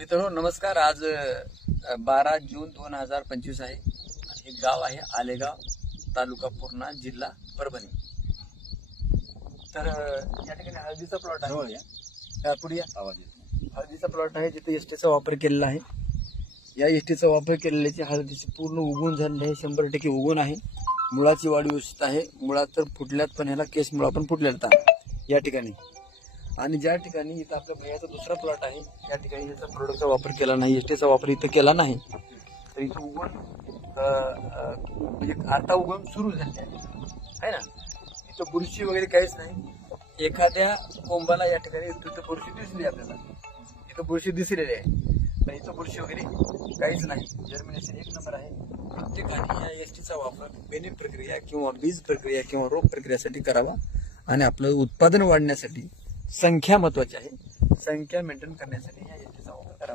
मित्रांनो नमस्कार। आज 12 जून 2025 आहे। हे गाव आहे आलेगाव, तालुका पूर्णा, जिल्हा परभणी। तर या ठिकाणी हळदीचा प्लॉट आहे। पुढे हळदीचा प्लॉट आहे जिथे एसटीचा वापर केलेला आहे। या एसटीचा वापर केलेल्याची हळदीची पूर्ण उगवून झालेली आहे, 100% उगवून आहे। मुळाची वाढ व्यवस्थित आहे। मुळात तर फुटल्यात, पण ह्याला केस मुळा पण फुटलेला या ठिकाणी। आणि ज्या ठिकाणी इथं आपल्या भैयाचा दुसरा प्लॉट आहे, या ठिकाणी याचा प्रोडक्टचा वापर केला नाही, एसटीचा वापर इथं केला नाही, तर इथं उगवण म्हणजे आता उगवण सुरू झाले आहे ना। इथं बुरशी वगैरे काहीच नाही। एखाद्या कोंबाला या ठिकाणी इथं बुरशी दिसली आपल्याला, इथं बुरशी दिसलेली आहे, पण इथं बुरशी वगैरे काहीच नाही। जर्मिनेशन एक नंबर आहे। प्रत्येकाने या एसटीचा वापर बेनिक प्रक्रिया किंवा बीज प्रक्रिया किंवा रोग प्रक्रियासाठी करावा आणि आपलं उत्पादन वाढण्यासाठी संख्या महत्वाची आहे। संख्या मेंटेन करण्यासाठी या एसटीचा वापर करा।